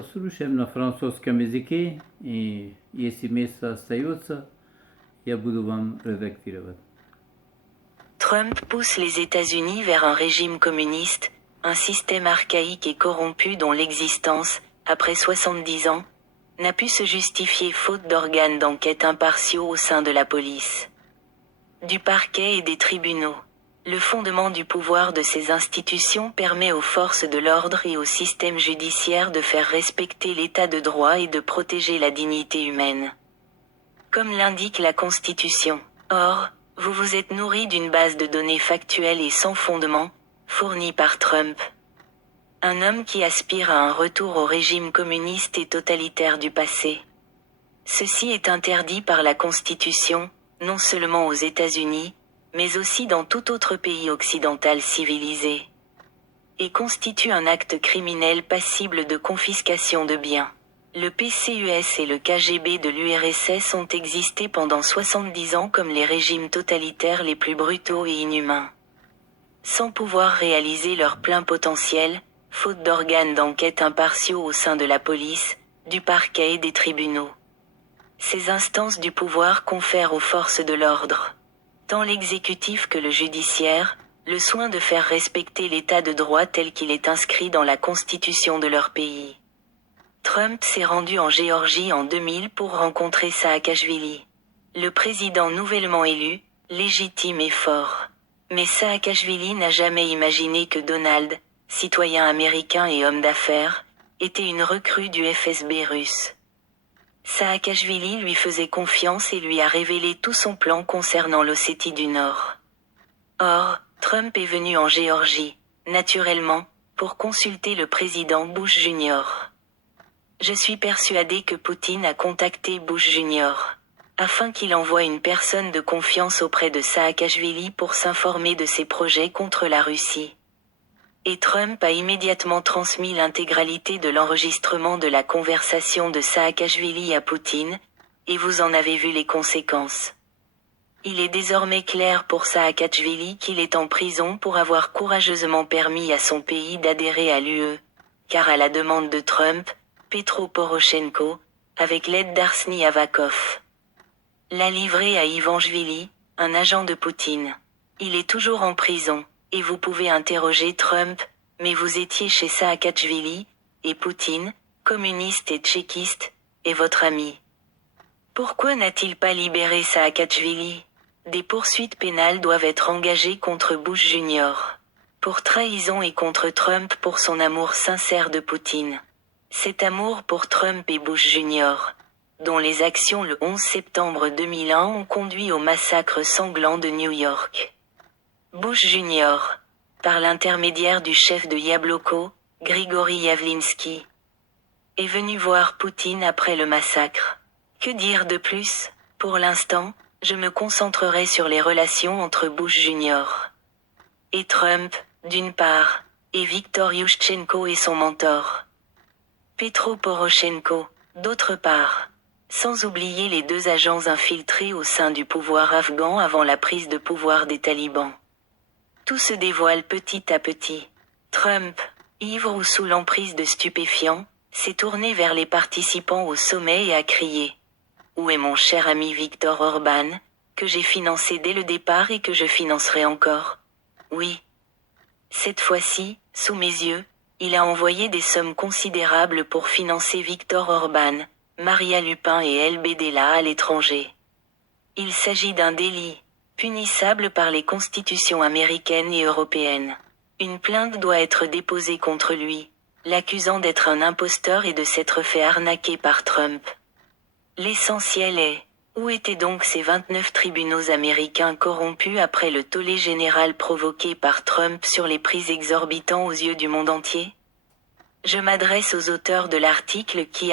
Послушаем на французском языке, и если место остается, я буду вам редактировать. Trump pousse les États-Unis vers un régime communiste, un système archaïque et corrompu dont l'existence, après 70 ans, n'a pu se justifier faute d'organes d'enquête impartiaux au sein de la police, du parquet et des tribunaux. Le fondement du pouvoir de ces institutions permet aux forces de l'ordre et au système judiciaire de faire respecter l'état de droit et de protéger la dignité humaine, comme l'indique la Constitution. Or, vous vous êtes nourri d'une base de données factuelles et sans fondement, fournie par Trump, un homme qui aspire à un retour au régime communiste et totalitaire du passé. Ceci est interdit par la Constitution, non seulement aux États-Unis, mais aussi dans tout autre pays occidental civilisé, et constitue un acte criminel passible de confiscation de biens. Le PCUS et le KGB de l'URSS ont existé pendant 70 ans comme les régimes totalitaires les plus brutaux et inhumains, sans pouvoir réaliser leur plein potentiel, faute d'organes d'enquête impartiaux au sein de la police, du parquet et des tribunaux. Ces instances du pouvoir confèrent aux forces de l'ordre, tant l'exécutif que le judiciaire, le soin de faire respecter l'état de droit tel qu'il est inscrit dans la constitution de leur pays. Trump s'est rendu en Géorgie en 2000 pour rencontrer Saakashvili, le président nouvellement élu, légitime et fort. Mais Saakashvili n'a jamais imaginé que Donald, citoyen américain et homme d'affaires, était une recrue du FSB russe. Saakashvili lui faisait confiance et lui a révélé tout son plan concernant l'Ossétie du Nord. Or, Trump est venu en Géorgie, naturellement, pour consulter le président Bush Jr. Je suis persuadé que Poutine a contacté Bush Jr. afin qu'il envoie une personne de confiance auprès de Saakashvili pour s'informer de ses projets contre la Russie. Et Trump a immédiatement transmis l'intégralité de l'enregistrement de la conversation de Saakashvili à Poutine, et vous en avez vu les conséquences. Il est désormais clair pour Saakashvili qu'il est en prison pour avoir courageusement permis à son pays d'adhérer à l'UE, car à la demande de Trump, Petro Poroshenko, avec l'aide d'Arseniy Avakov, l'a livré à Ivanchvili, un agent de Poutine. Il est toujours en prison. Et vous pouvez interroger Trump, mais vous étiez chez Saakashvili, et Poutine, communiste et tchéquiste, est votre ami. Pourquoi n'a-t-il pas libéré Saakashvili? Des poursuites pénales doivent être engagées contre Bush Jr. pour trahison et contre Trump pour son amour sincère de Poutine. Cet amour pour Trump et Bush Jr., dont les actions le 11 septembre 2001 ont conduit au massacre sanglant de New York. Bush Jr., par l'intermédiaire du chef de Yabloko, Grigory Yavlinsky, est venu voir Poutine après le massacre. Que dire de plus? Pour l'instant, je me concentrerai sur les relations entre Bush Jr. et Trump, d'une part, et Viktor Yushchenko et son mentor, Petro Poroshenko, d'autre part. Sans oublier les deux agents infiltrés au sein du pouvoir afghan avant la prise de pouvoir des talibans. Tout se dévoile petit à petit. Trump, ivre ou sous l'emprise de stupéfiants, s'est tourné vers les participants au sommet et a crié « Où est mon cher ami Viktor Orban, que j'ai financé dès le départ et que je financerai encore ?» Oui. Cette fois-ci, sous mes yeux, il a envoyé des sommes considérables pour financer Viktor Orban, Maria Lupin et El Bedella à l'étranger. Il s'agit d'un délit, punissable par les constitutions américaines et européennes. Une plainte doit être déposée contre lui, l'accusant d'être un imposteur et de s'être fait arnaquer par Trump. L'essentiel est, où étaient donc ces 29 tribunaux américains corrompus après le tollé général provoqué par Trump sur les prix exorbitants aux yeux du monde entier? Je m'adresse aux auteurs de l'article qui